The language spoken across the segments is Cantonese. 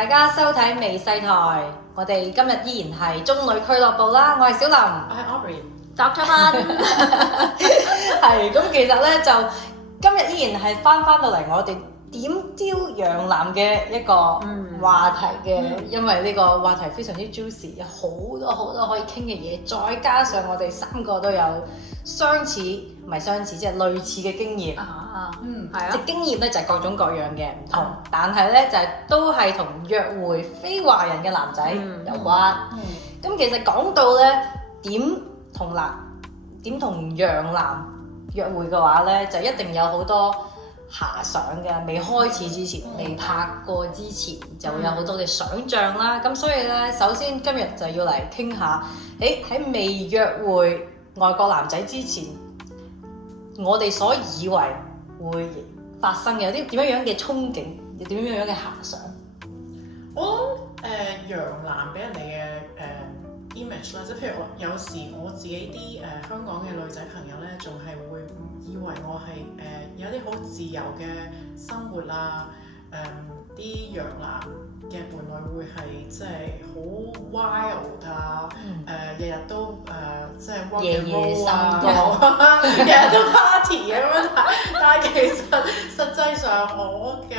大家收睇微細台，我哋今日依然係中女俱樂部啦，我係小林，我係 Aubrey，Dr. Man，係咁其實咧就今日依然係翻到嚟我哋點雕羊男嘅一個話題嘅，因為呢個話題非常之 juicy， 有好多可以傾嘅嘢，再加上我哋三個都有相似，唔係相似，即係類似嘅經驗。係啊，即係經驗咧就係各種各樣嘅唔同，但係咧就係都係同約會非華人嘅男仔有關。咁其實講到咧點同洋男約會嘅話咧，就一定有好多遐想嘅。未開始之前，未拍過之前，就會有好多嘅想像啦。咁所以咧，首先今日就要嚟傾下，喺未約會外國男仔之前，我哋所以為會發生嘅有啲點樣嘅憧憬，有點樣嘅遐想。我諗洋男俾人哋嘅image 啦，即係譬如我有時我自己啲香港嘅女仔朋友咧，仲係會以為我係有啲好自由嘅生活啊，啲洋男嘅伴侶會係即係好 wild 啊，日日都即係 rock and roll 啊，日日都 party 咁樣，但係其實實際上我嘅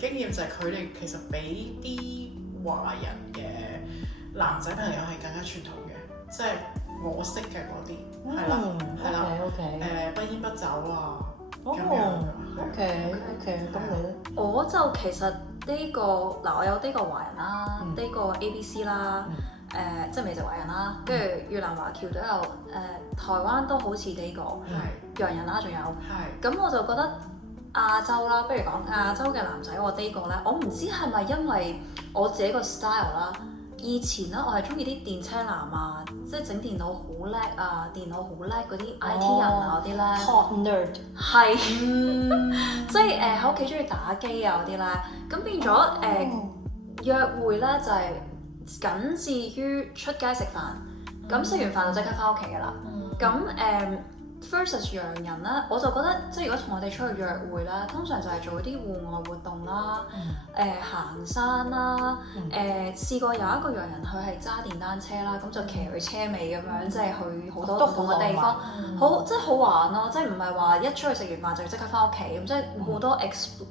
經驗就係佢哋其實比啲華人嘅男仔朋友係更加傳統嘅，即係我識嘅嗰啲係啦，不煙不酒啊。OK，咁你咧？我就其實呢個嗱，我有呢個華人啦，呢個 ABC 啦，即係美籍華人啦，跟住越南華僑都有，台灣都好似呢個洋人啦，仲有，咁我就覺得亞洲啦，不如講亞洲嘅男仔，我呢個咧，我唔知係咪因為我自己個 style 啦。以前咧，我係中意啲電車男啊，即係整電腦好叻啊，電腦好叻嗰啲 IT 人啊嗰啲咧。Hot nerd 係，即係喺屋企中意打機啊嗰啲咧，咁變咗約會咧就係僅至於出街食飯，咁食完飯就即刻翻屋企㗎啦。咁versus 洋人咧，我就覺得即係如果同我哋出去約會咧，通常就係做啲戶外活動啦，行山啦，試過有一個洋人佢係揸電單車啦，咁就騎佢車尾咁樣，即係去好多唔同嘅地方，好即係好玩咯，即係唔係話一出去食完飯就即刻翻屋企咁，即係好多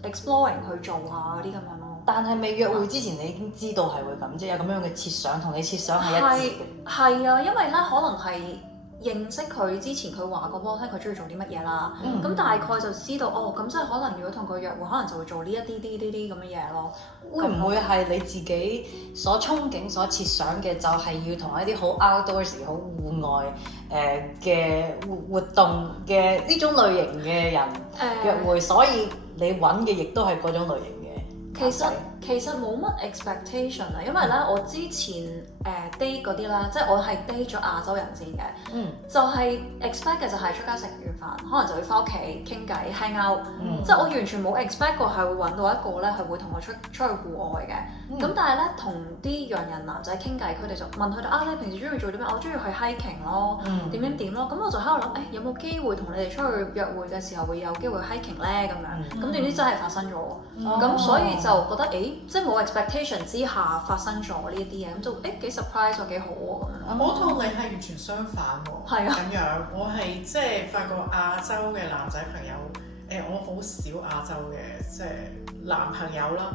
exploring 去做下嗰啲咁樣咯。但係未約會之前，你已經知道係會咁，即係有咁樣嘅設想，同你設想係一致嘅。係啊，因為咧可能係認識佢之前，佢話過俾我聽佢中意做啲乜嘢啦。咁大概就知道哦，咁即係可能如果同佢約會，可能就會做呢一啲咁嘅嘢咯。會唔會係你自己所憧憬、所設想嘅，就係要同一啲好 outdoors、好戶外嘅活動嘅呢種類型嘅人約會？所以你揾嘅亦都係嗰種類型嘅。其實冇乜 expectation 啊，因為咧我之前date 嗰啲啦，即係我係 date 咗亞洲人先嘅，就係 expect 嘅就係出街食完飯，可能就會翻屋企傾偈 hang out，即係我完全冇 expect 過係會揾到一個咧係會同我出去戶外嘅。咁但係咧同啲洋人男仔傾偈，佢哋就問佢哋啊，你平時中意做啲咩？我中意去 hiking 咯，點咯。咁我就喺度諗，有冇機會同你哋出去約會嘅時候會有機會 hiking 咧咁樣？咁點知真係發生咗喎，咁所以就覺得即係冇 expectation 之下發生咗呢一啲嘢，咁就幾 surprise 喎，幾好喎咁樣。我同你係完全相反喎，咁樣我係即係發覺亞洲嘅男仔朋友，我好少亞洲嘅即係男朋友啦，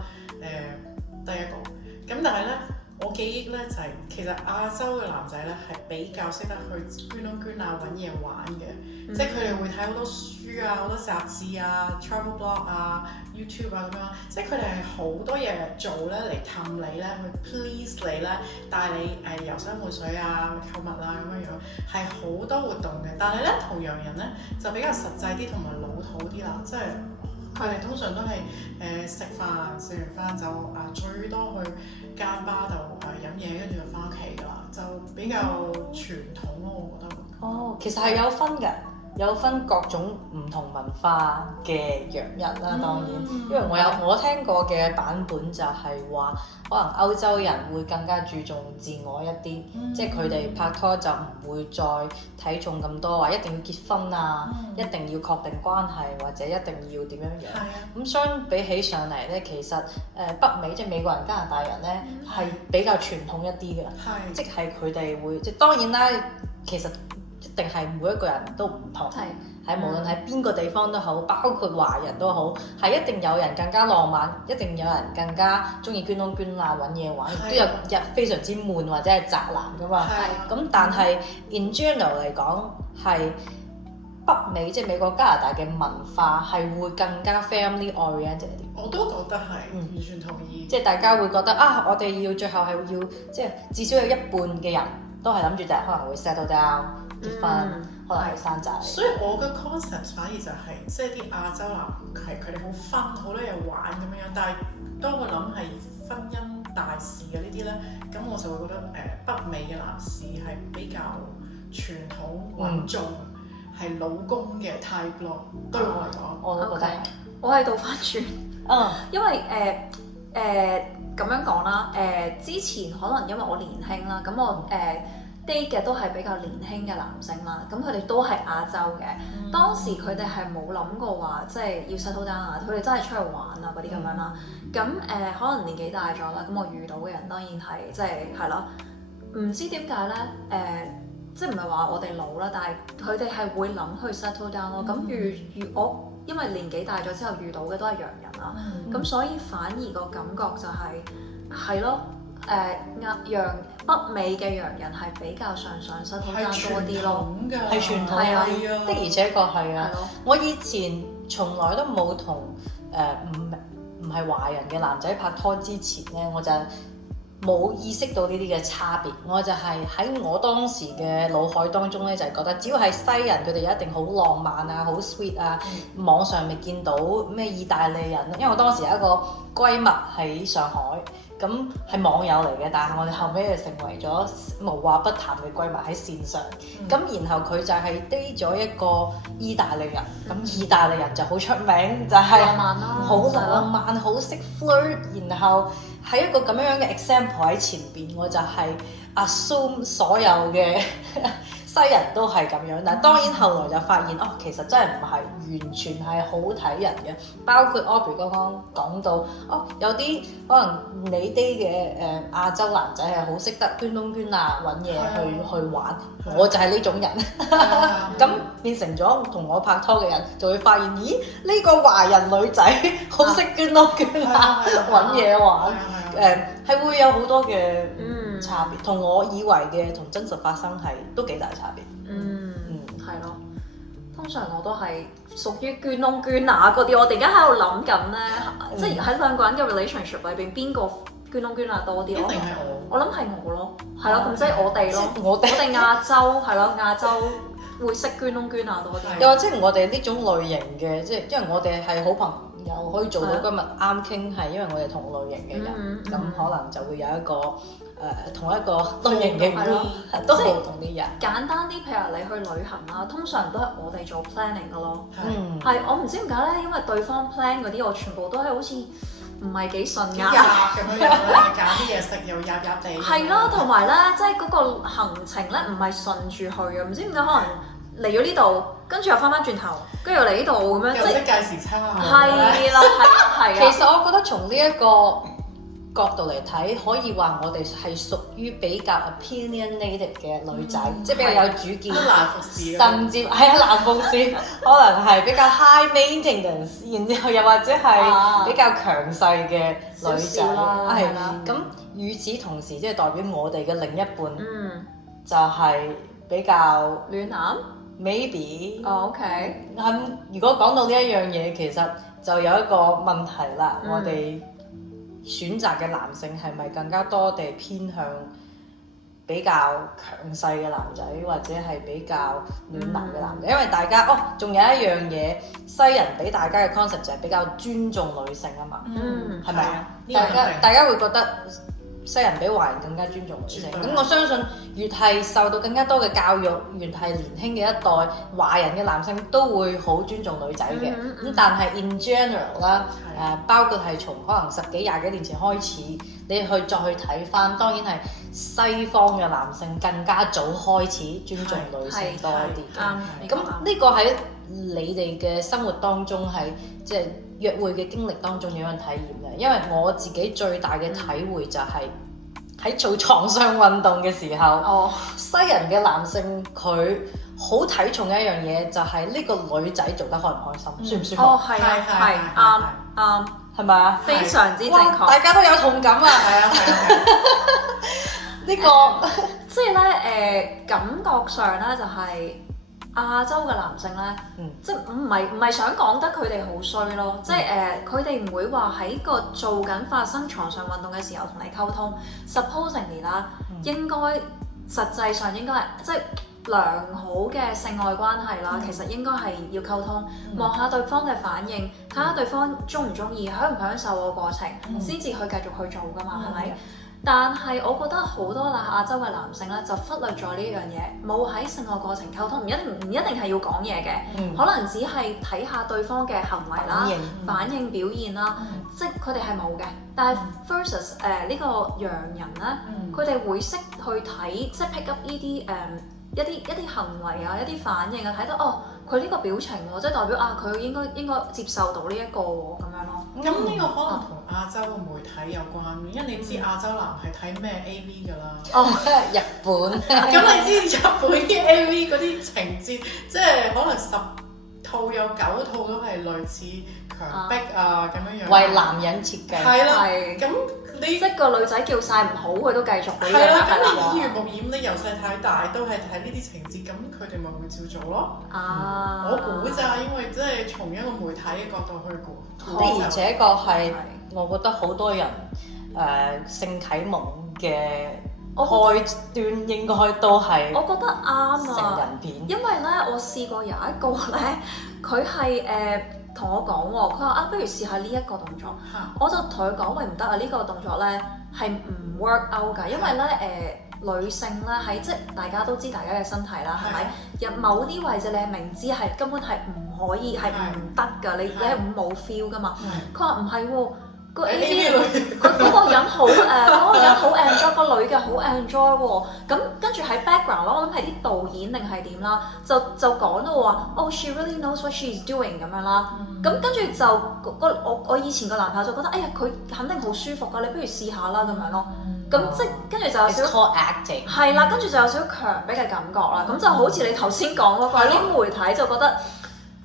第一個，咁但係咧，我記憶咧就係其實亞洲嘅男仔咧係比較識得去捐窿捐罅揾嘢玩嘅，即係佢哋會睇好多書啊、好多雜誌啊、travel blog 啊、YouTube 啊咁樣，即係佢哋係好多嘢做咧嚟氹你咧，去 please 你咧，帶你遊山玩水啊、購物啊咁樣樣，係好多活動嘅。但係咧，同洋人咧就比較實際啲同埋老土啲啦，即係佢哋通常都係食完飯就最多去間吧度飲嘢，跟住就翻屋企㗎啦，就比較傳統咯，我覺得。哦，其實係有分嘅，有分各種唔同文化嘅洋人啦，當然，因為我聽過嘅版本就係話，可能歐洲人會更加注重自我一啲，即係佢哋拍拖就唔會再睇重咁多話一定要結婚啊，一定要確定關係或者一定要點樣樣。咁相比起上嚟咧，其實北美即係美國人、加拿大人咧係比較傳統一啲嘅，即係佢哋會即係當然啦，其實一定係每一個人都唔同。喺無論喺邊個地方都好，包括華人都好，係一定有人更加浪漫，一定有人更加中意捐窿捐罅揾嘢玩，都有日非常之悶或者係宅男噶嘛。咁但係 in general 嚟講，係北美即係美國加拿大嘅文化係會更加 family oriented 啲。我都覺得係，完全同意。即係大家會覺得啊，我哋要最後係要即係至少有一半嘅人都係諗住第日可能會 settle down 結婚。可能係生仔，所以我嘅 concept 反而就係、即係啲亞洲男係佢哋好 fun，好多嘢玩咁樣。但係當我諗係婚姻大事嘅呢啲咧，咁我就會覺得北美嘅男士係比較傳統穩重，係老公嘅 type 咯。對我嚟講，我都覺得我係倒翻轉，因為咁樣講啦，之前可能因為我年輕啦，咁我date 嘅都係比較年輕嘅男性啦，咁佢哋都係亞洲嘅。當時佢哋係冇諗過話，即係要 settle down 啊，佢哋真係出去玩啊嗰啲咁樣啦。咁可能年紀大咗啦，咁我遇到嘅人當然係即係咯，唔知點解咧即係唔係話我哋老啦，但係佢哋係會諗去 settle down 咯。咁我因為年紀大咗之後遇到嘅都係洋人啦，咁所以反而個感覺就係咯。北美嘅洋人係比較上 settle down 多啲咯，係傳統啊，的而且確係啊。我以前從來都冇同唔係華人嘅男仔拍拖之前咧，我就冇意識到呢啲嘅差別。我就係喺我當時嘅腦海當中咧，就係覺得只要係西人，佢哋一定好浪漫啊，好 sweet 啊。網上未見到咩意大利人，因為我當時有一個閨蜜喺上海。咁係網友嚟嘅，但係我哋後尾就成為咗無話不談嘅閨蜜喺線上。咁然後佢就係 date 咗一個意大利人，咁意大利人就好出名，就係好浪漫，好識 flirt。然後喺一個咁樣嘅 example 喺前邊，我就係 assume 所有嘅西人都係咁樣，但係當然後來就發現其實真係唔係完全係好睇人嘅，包括 Aubrey 剛剛講到有啲可能你哋嘅亞洲男仔係好識得捐窿捐罅揾嘢去玩，我就係呢種人，咁變成咗同我拍拖嘅人就會發現，咦呢個華人女仔好識捐窿捐罅揾嘢玩，係會有好多嘅差別，同我以為嘅同真實發生係都幾大差別。係咯。通常我都係屬於捐窿捐罅嗰啲。我突然間喺度諗緊咧，即係喺兩個人嘅 relationship 裏邊，邊個捐窿捐罅多啲？一定係我諗係我咯，係咯，咁即係我哋咯，我哋亞洲係咯，亞洲會識捐窿捐罅多啲。又或者我哋呢種類型嘅，即係因為我哋係好朋友，可以做到今日啱傾，係因為我哋同類型嘅人，咁可能就會有一個。同一個類型嘅人，都好同啲人。簡單啲，譬如你去旅行啦，通常都係我哋做 planning 嘅咯。係我唔知點解咧，因為對方 plan 嗰啲，我全部都係好似唔係幾順眼。咁樣樣揀啲嘢食又夾夾地。係咯，同埋咧，即係嗰個行程咧，唔係順住去嘅，唔知點解可能嚟咗呢度，跟住又翻轉頭，跟住又嚟呢度咁樣。又識計時差啊！係啦，係。其實我覺得從呢一個角度嚟睇，可以話我哋係屬於比較 opinionated 嘅女仔，即係比較有主見，難服侍，甚至係難服侍，可能係比較 high maintenance，然之後又或者係比較強勢嘅女仔，係啦。咁與此同時，即係代表我哋嘅另一半，就係比較暖男 ，maybe。OK。咁如果講到呢一樣嘢，其實就有一個問題啦，我哋選擇嘅男性係咪更加多地偏向比較強勢嘅男仔，或者係比較暖男嘅男仔？因為大家仲有一樣嘢，西人俾大家嘅 concept 就係比較尊重女性啊嘛，係咪啊？大家會覺得西人比華人更加尊重女性。咁我相信越係受到更加多嘅教育，越係年輕嘅一代華人嘅男性都會好尊重女仔嘅。咁但係 in general 啦，包括係從可能10幾20幾年前開始，你再去睇翻，當然係西方嘅男性更加早開始尊重女性多啲嘅。咁呢個喺你哋嘅生活當中係即係約會嘅經歷當中有樣體驗嘅？因為我自己最大嘅體會就係喺做床上運動嘅時候，西人嘅男性佢好睇重嘅一樣嘢就係呢個女仔做得開唔開心，舒唔舒服？係啱，係咪啊？非常之正確，大家都有同感啊！係啊，呢個即係咧感覺上咧就係亞洲嘅男性咧，即係唔係想講得佢哋好衰咯，即係佢哋唔會話喺個做緊發生床上運動嘅時候同你溝通 ，supposingly 啦，應該實際上應該係即係良好嘅性愛關係啦，其實應該係要溝通，望下對方嘅反應，睇下對方中唔中意，享唔享受個過程，先至去繼續去做㗎嘛，係咪？但係我覺得好多亞洲嘅男性咧就忽略咗呢樣嘢，冇喺性愛過程溝通，唔一定係要講嘢嘅，可能只係睇下對方嘅行為啦、反應表現啦，即係佢哋係冇嘅。但係 versus 呢個洋人咧，佢哋會識去睇，即係 pick up 呢啲一啲行為啊、一啲反應啊，睇到佢呢個表情喎，即係代表佢應該接受到呢一個喎咁樣咯。咁呢個可能同亞洲嘅媒體有關，因為你知亞洲男係睇咩 AV 㗎啦。日本。咁你知日本啲 AV 嗰啲情節，即係可能10套有9套都係類似強迫咁樣樣。為男人設計。係啦。咁你即係個女仔叫晒唔好，佢都繼續嗰啲。係啦，咁你耳濡目染，你由細睇大都係睇呢啲情節，咁佢哋咪會照做咯。我估咋，因為即係從一個媒體嘅角度去估。的而且確係，我覺得好多人性啟蒙嘅開端應該都係我覺得啱啊，成人片。因為咧，我試過有一個咧，佢係同我講喎，佢話不如試下呢一個動作。我就同佢講，喂，唔得啊，呢個動作咧係唔 work out 㗎，因為咧女性咧喺即係大家都知大家嘅身體啦，係咪？有某啲位置你係明知係根本係唔可以係唔得㗎，你係冇 feel 㗎嘛。佢話唔係喎。個 AV 嗰個人好嗰個人好 enjoy，個女嘅好 enjoy 喎。咁跟住喺 background 咯，我諗係啲導演定係點啦，就講到話she really knows what she's doing 咁樣啦。咁跟住就我以前個男朋友就覺得佢肯定好舒服㗎，你不如試下啦咁樣咯。咁即跟住就有少少係啦，跟住就有少少強迫嘅感覺啦。咁就好似你頭先講嗰個啲媒體就覺得。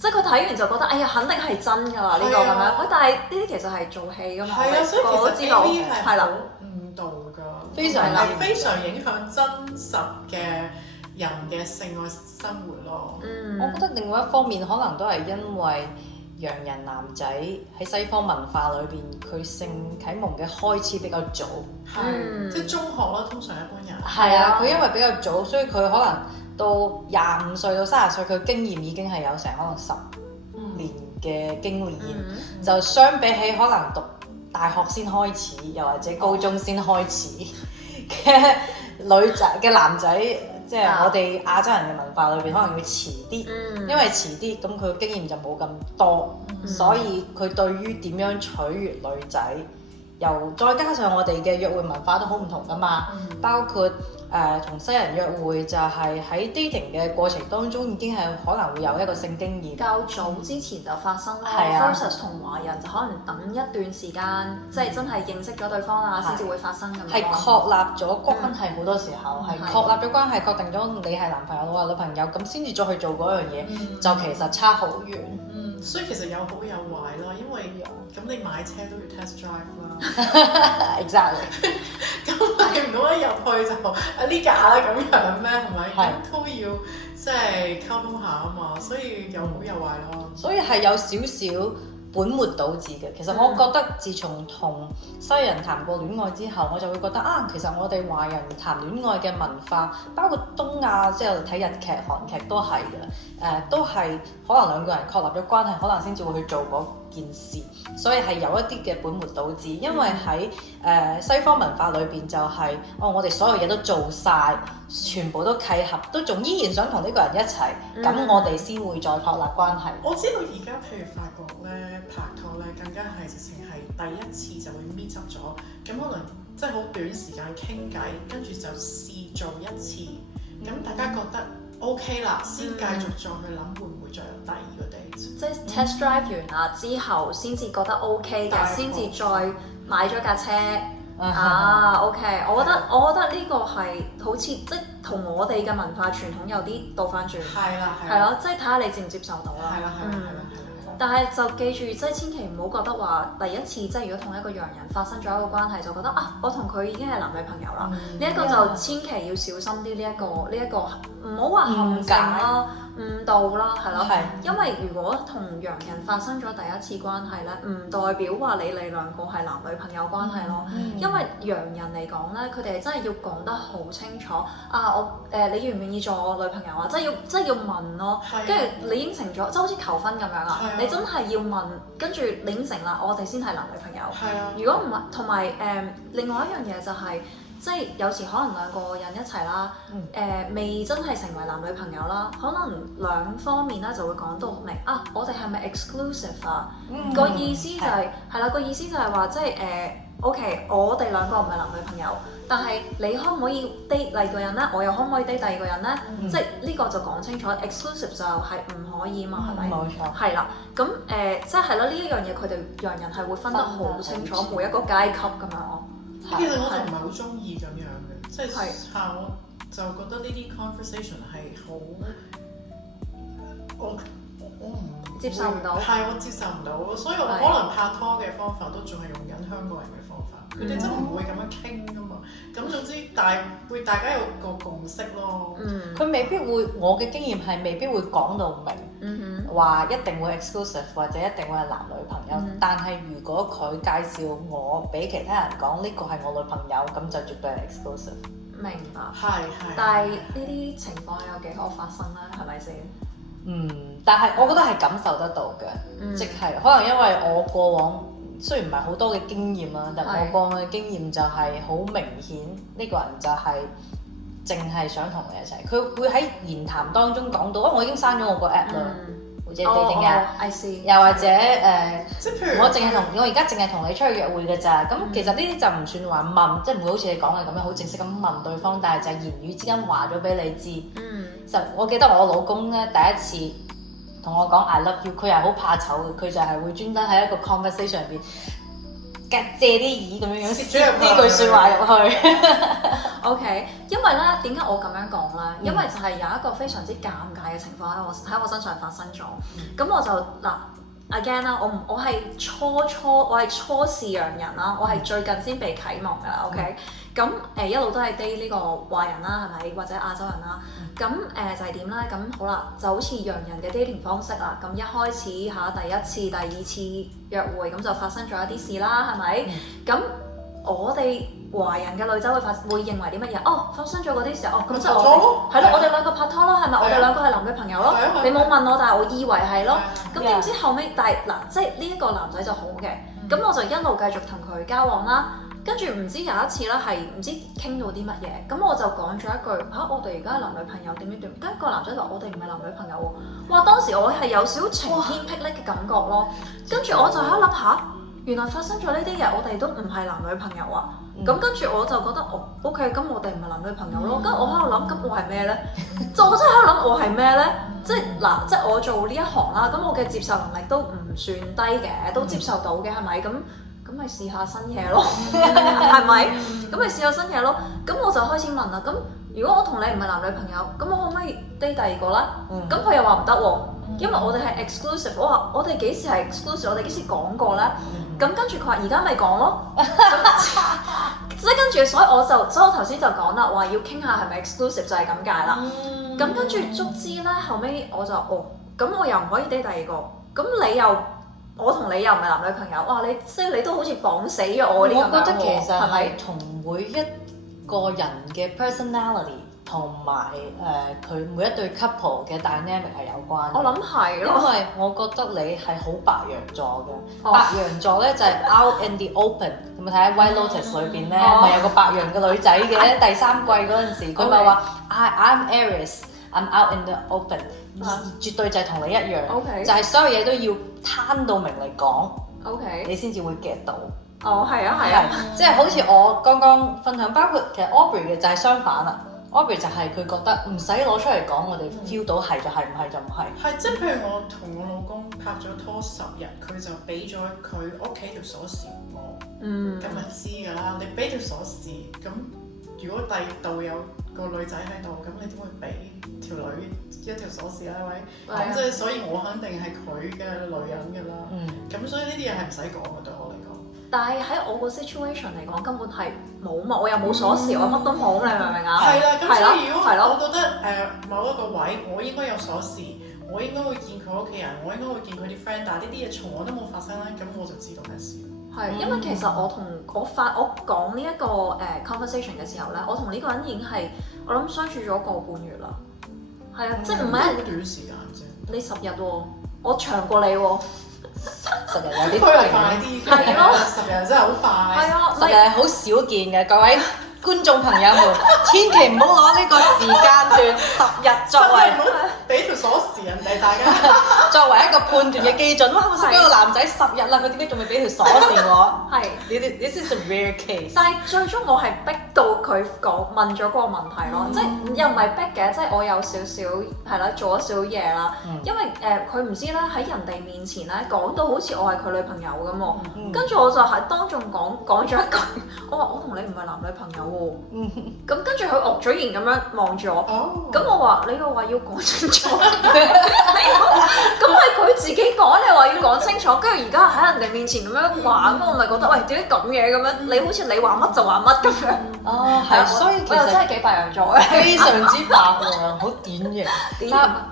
即係佢睇完就覺得，肯定係真㗎啦呢個咁樣。但係呢啲其實係做戲㗎嘛，所以其實 AV 係好誤導㗎，非常影響真實嘅人嘅性愛生活咯。我覺得另外一方面可能都係因為洋人男仔喺西方文化裏邊，佢性啟蒙嘅開始比較早，即係中學啦，通常一般人。係啊，佢因為比較早，所以佢可能到25歲到30歲，佢經驗已經係有成可能10年嘅經驗，就相比起可能讀大學先開始，又或者高中先開始嘅女仔嘅男仔，即係我哋亞洲人嘅文化裏邊，可能要遲啲，因為遲啲咁佢經驗就冇咁多，所以佢對於點樣取悅女仔，又再加上我哋嘅約會文化都好唔同㗎嘛，包括同西人約會就係喺 dating 嘅過程當中已經係可能會有一個性經驗，較早之前就發生啦。versus 同華人就可能等一段時間，即係真係認識咗對方啦，先至會發生咁樣。係確立咗關係，好多時候係確立咗關係，確定咗你係男朋友或者女朋友，咁先至再去做嗰樣嘢，就其實差好遠。所以其實有好有壞啦，因為咁你買車都要 test drive 啦。Exactly。咁買唔到一入去就呢架啦咁樣咩？係咪？咁都要即係溝通下啊嘛，所以有好有壞咯。所以係有少少本末倒置嘅。其實我覺得自從同西人談過戀愛之後，我就會覺得其實我哋華人談戀愛嘅文化，包括東亞，即係我哋睇日劇、韓劇都係嘅。都係可能兩個人確立咗關係，可能先至會去做件事，所以係有一啲嘅本末倒置。因為喺西方文化裏邊就係、我哋所有嘢都做晒，全部都契合，都仲依然想同呢個人一齊，咁我哋先會再確立關係。我知道而家譬如法國咧拍拖咧，更加係直情係第一次就會搣執咗，咁可能即係好短時間傾偈，跟住就試做一次，咁大家覺得 OK 啦，先繼續再去諗會唔會再有第二個 date。即係 test drive 完啦之後，先至覺得 OK 嘅，先至再買咗架車。OK，我覺得呢個係好似即係同我哋嘅文化傳統有啲倒翻轉。係啦，係咯，即係睇下你接唔接受到啦。係啦。但係就記住，即係千祈唔好覺得話第一次，即係如果同一個洋人發生咗一個關係，就覺得我同佢已經係男女朋友啦。呢一個就千祈要小心啲，呢一個唔好話陷阱啦、誤導啦，係咯。因為如果同洋人發生咗第一次關係咧，唔代表話你哋兩個係男女朋友關係咯。因為洋人嚟講咧，佢哋係真係要講得好清楚你願唔願意做我女朋友啊？即係要問咯，跟住你應承咗，即係好似求婚咁樣啊。你真係要問，跟住你應承啦，我哋先係男女朋友。如果唔係，同埋另外一樣嘢就係，即係有時可能兩個人一齊啦，未真係成為男女朋友啦，可能兩方面咧就會講到明我哋係咪 exclusive 啊？個意思就係啦，個意思就係話即係OK，我哋兩個唔係男女朋友，但係你可唔可以 date 第二個人咧？我又可唔可以 date 第二個人咧？即係呢個就講清楚 ，exclusive 就係唔可以嘛，係咪？冇錯。係啦，咁即係咯，呢一樣嘢佢哋洋人係會分得好清楚，每一個階級咁樣咯。其實我就唔係好中意咁樣嘅，即係我就覺得呢啲 conversation 係好，我唔接受唔到。我接受唔到，所以我可能拍拖嘅方法都仲係用緊香港人嘅方法，佢哋真係唔會咁樣傾噶嘛。咁總之會大家有個共識咯。佢未必會，我嘅經驗係未必會講到明，話一定會 exclusive 或者一定會係男女朋友。但係如果佢介紹我俾其他人講呢個係我女朋友，咁就絕對係 exclusive。明白。係。但係呢啲情況有幾可發生咧？係咪先？但係我覺得係感受得到嘅，即係可能因為我過往雖然唔係好多嘅經驗啦，但我過往嘅經驗就係好明顯，呢個人就係淨係想同你一齊。佢會喺言談當中講到，我已經刪咗我個 app 啦，或者 dating app，又或者即係譬如我而家淨係同你出去約會嘅咋。咁其實呢啲就唔算話問，即係唔會好似你講嘅咁樣好正式咁問對方，但係就係言語之間話咗俾你知。我記得我老公咧第一次同我講 I love you， 佢係好怕醜嘅，佢就係會專登喺一個 conversation 入邊借啲耳咁樣攝呢句説話入去。OK， 因為咧點解我咁樣講咧？因為就係有一個非常之尷尬嘅情況喺我身上發生咗。咁我就again 啦，我係初試洋人啦，我係最近先被啟蒙㗎啦。OK，咁一路都係 date 呢個華人啦，係咪？或者亞洲人啦。咁就係點咧？咁好啦，就好似洋人嘅 dating 方式啦。咁一開始第一次、第二次約會，咁就發生咗一啲事啦，係咪？咁我哋華人嘅女仔會認為啲乜嘢？發生咗嗰啲事，咁就我哋兩個拍拖咯，係咪？我哋兩個係男女朋友咯。你冇問我，但係我以為係咯。咁點知後尾，即係呢一個男仔就好嘅，咁我就一路繼續同佢交往啦。跟住唔知有一次咧，係唔知傾到啲乜嘢，咁我就講咗一句我哋而家係男女朋友點，跟住個男仔就話我哋唔係男女朋友喎。哇！當時我係有少晴天霹靂嘅感覺咯。跟住我就喺度諗原來發生咗呢啲嘢，我哋都唔係男女朋友啊。咁跟住我就覺得OK，咁我哋唔係男女朋友咯。跟住我喺度諗，咁我係咩咧？就我真係喺度諗，我係咩咧？即係我做呢一行啦，咁我嘅接受能力都唔算低嘅，都接受到嘅，係咪？咁咪試下新嘢咯，係咪？咁咪試下新嘢咯。咁我就開始問啦。咁如果我同你唔係男女朋友，咁我可唔可以 date 第二個啦？咁佢又話唔得喎，因為我哋係 exclusive。我話我哋幾時係 exclusive？我哋幾時講過咧？咁跟住佢話而家咪講咯。即係跟住，所以我頭先就講啦，話要傾下係咪 exclusive 就係咁解啦。咁跟住足之咧，後尾我就咁我又唔可以 date 第二個，咁我同你又唔係男女朋友，哇！你都好似綁死咗我啲咁樣喎。我覺得其實係同每一個人嘅 personality 同埋佢每一對 couple 嘅 dynamic 係有關嘅。我諗係咯，因為我覺得你係好白羊座嘅，白羊座咧就係 out in the open。咁啊睇下《White Lotus》裏邊咧，咪有個白羊嘅女仔嘅，第3季嗰陣時，佢咪話I'm Aries，I'm out in the open，絕對就係同你一樣，就係所有嘢都要攤到明嚟講，你先至會 get 到。哦，係啊，即係好似我剛剛分享，包括其實 Aubrey 嘅就係相反啦。Aubrey 就係佢覺得唔使攞出嚟講，我哋 feel 到係就係，唔係就唔係。係即係譬如我同我老公拍咗拖10日，佢就俾咗佢屋企條鎖匙我，咁咪知㗎啦。你俾條鎖匙，咁如果第度有個女仔喺度，咁你點會俾條女一條鎖匙咧？喂，咁即係所以我肯定係佢嘅女人㗎啦。咁所以呢啲嘢係唔使講嘅，對我嚟講。但係喺我個 situation 嚟講，根本係冇嘛，我又冇鎖匙，我乜都冇，你明唔明啊？係啦，咁所以如果我覺得某一個位，我應該有鎖匙，我應該會見佢屋企人，我應該會見佢啲 friend，但係呢啲嘢從來都冇發生咧，咁我就知道咩事。係，因為其實我講呢一個conversation 嘅時候咧，我同呢個人已經係我諗相處咗個半月啦。係啊，即係唔係好短時間啫。你10日喎，我長過你喎。10日有啲快啲，係咯，10日真係好快。係啊， 10日係好少見嘅，各位觀眾朋友們，千祈唔好攞呢個時間段10日作為俾條鎖匙人哋，大家作為一個判斷嘅基準。哇！我識咗個男仔10日啦，佢點解仲未俾條鎖匙我？係，this is a rare case。但係最終我係逼到佢問咗嗰個問題咯，即係又唔係逼嘅，即係我有少少係啦，做咗少少嘢啦。因為佢唔知咧喺人哋面前咧講到好似我係佢女朋友咁喎，跟住我就係當眾講咗一句，我話我同你唔係男女朋友喎。咁跟住佢愕咗然咁樣望住我，咁我話你又話要講清楚，咁係佢自己講，你話要講清楚，跟住而家喺人哋面前咁樣話，咁我咪覺得喂點解咁嘢咁樣？你好似你話乜就話乜咁樣。哦，係，所以其實真係幾白羊座嘅，非常之白羊，好典型。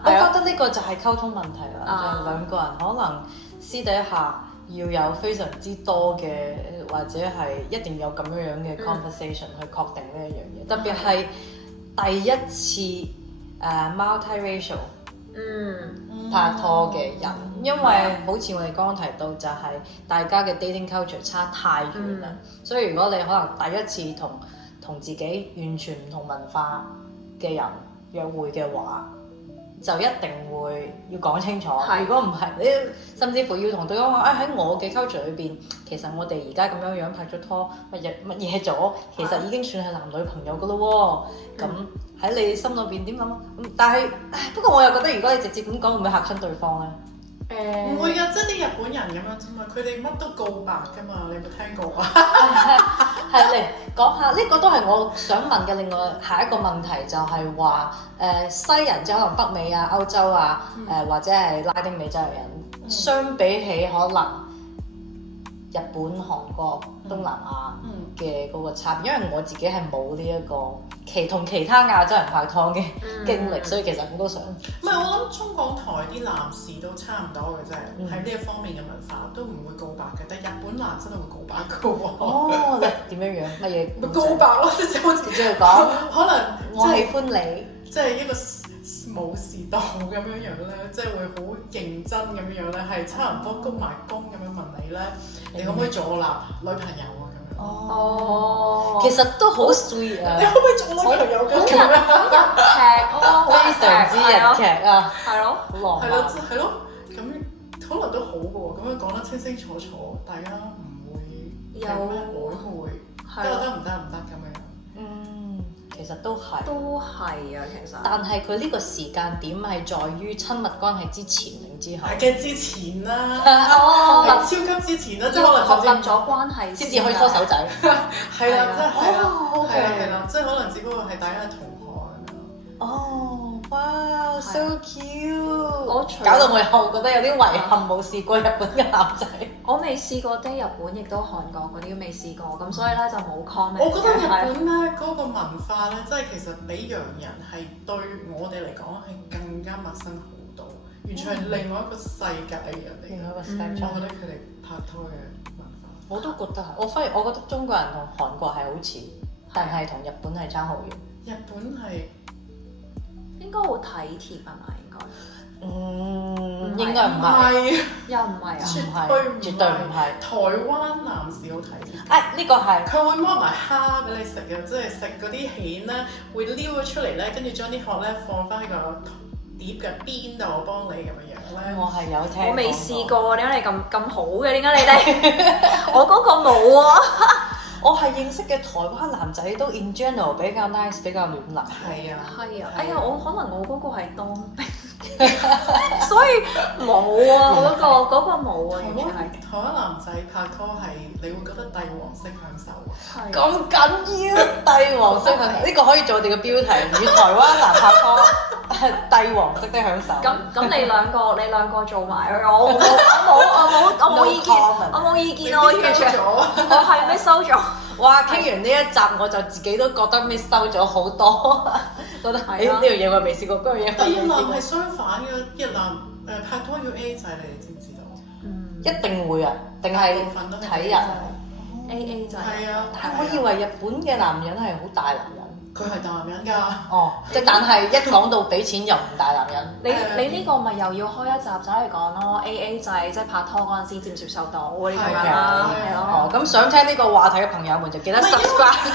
我覺得呢個就係溝通問題啦，就係兩個人可能私底下要有非常之多嘅，或者係一定要有咁樣嘅 conversation 去確定呢一樣嘢，特別係第一次multiracial 拍拖嘅人，因為好似我哋剛剛提到，就係大家嘅 dating culture 差太遠啦，所以如果你可能第一次同自己完全唔同文化嘅人約會嘅話，就一定會要講清楚。如果唔係，你甚至乎要同對方講，喺我嘅 culture 裏邊，其實我哋而家咁樣拍咗拖，乜嘢咗，其實已經算係男女朋友噶咯喎。咁喺你心裏邊點諗？但係不過我又覺得，如果你直接咁講，會唔會嚇親對方咧？唔會㗎，即係啲日本人咁樣啫嘛，佢哋乜都告白㗎嘛，你有冇聽過啊？係嚟講下呢個都係我想問嘅另外下一個問題，就係話西人即係可能北美啊、歐洲啊或者係拉丁美洲嘅人，相比起可能日本、韓國、東南亞嘅嗰個差別，因為我自己係冇呢一個同其他亞洲人拍拖嘅經歷，所以其實我都想。唔係，我諗中港台啲男士都差唔多嘅啫，喺呢一方面嘅文化都唔會告白嘅，但係日本男真係會告白嘅喎。哦，點樣樣？乜嘢？咪告白咯，即係好似即係講，可能我喜歡你，即係一個武士道咁樣樣咧，即係會好認真咁樣樣咧，係差唔多鞠埋躬咁樣問你咧，你可唔可以做我男女朋友啊？咁樣。哦，其實都好 sweet 啊！你可唔可以做女朋友㗎？咁樣好日劇咯，非常之日劇啊！係咯，好浪漫。係咯，咁可能都好嘅喎，咁樣講得清清楚楚，大家唔會有咩曖昧，得唔得咁樣。其實都係啊，其實。但係佢呢個時間點係在於親密關係之前定之後？係嘅，之前啦，超級之前啦，即係可能確立咗關係先至可以拖手仔。係啦，即係係啦，即係可能只不過係大家係同學咁樣。哦，哇 ，so cute！我搞到我又覺得有啲遺憾，冇試過日本嘅男仔。我未試過日本，亦都韓國嗰啲都未試過，咁所以咧就冇 comment。我覺得日本咧嗰個文化咧，即係其實比洋人係對我哋嚟講係更加陌生好多，完全係另外一個世界嘅人嚟。我覺得佢哋拍拖嘅文化，我都覺得係。反而我覺得中國人同韓國係好似，但係同日本係差好遠。日本係應該好體貼係咪？應該唔係，又唔係啊，絕對唔係。台灣男士好體貼。呢個係佢會剝埋蝦俾你食嘅，即係食嗰啲蜆咧，會撩咗出嚟咧，跟住將啲殼咧放翻喺個碟嘅邊度，我幫你咁樣咧。我係有聽，我未試過，點解你咁好嘅？點解你哋？我嗰個冇啊。我係認識嘅台灣男仔都 in general 比較 nice， 比較暖男。係啊。係啊。哎呀，我可能我嗰個係當兵，所以冇啊。嗰個冇啊，完全係。台灣男仔拍拖係你會覺得帝王式享受啊。咁緊要帝王式享受，呢個可以做我哋嘅標題，與台灣男拍拖帝王式的享受。咁你兩個做埋，我冇意見，我冇意見，我完全我係咩收咗？哇！傾完呢一集我就自己都覺得 miss 收咗好多，覺得呢樣嘢我未試過，嗰樣嘢我未試過。越南係相反嘅，越南拍拖要 A 制，你哋知唔知道？一定會啊，定係睇人 AA 制。係啊，但係我以為日本嘅男人係好大男人。佢係大男人㗎。哦，即係但係一講到俾錢又唔大男人。你呢個咪又要開一集走嚟講咯 ，AA 制即係拍拖嗰陣時接唔接受到呢啲咁啦，係咯。哦，咁想聽呢個話題嘅朋友們就記得 subscribe。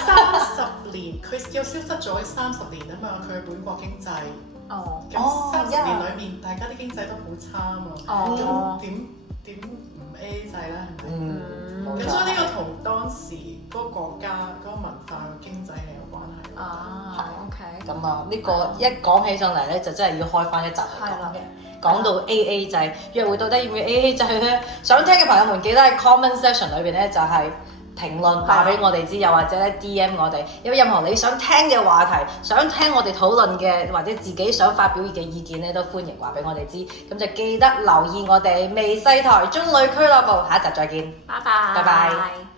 30年，佢又消失咗30年啊嘛，佢係本國經濟。哦。咁30年裡面，大家啲經濟都好差啊嘛。咁點唔 A 制咧？係咪？咁所以呢個同當時嗰個國家嗰個文化嘅經濟係有關係。OK。咁啊，呢個一講起上嚟咧，就真係要開翻一集嚟講嘅。講到 AA 制，約會到底要唔要 AA 制咧？想聽嘅朋友們記得喺 comment section 裏邊咧，就係評論話俾我哋知，又或者咧 DM 我哋，有任何你想聽嘅話題，想聽我哋討論嘅，或者自己想發表嘅意見咧，都歡迎話俾我哋知。咁就記得留意我哋微細台中女俱樂部，下一集再見，拜拜。拜拜。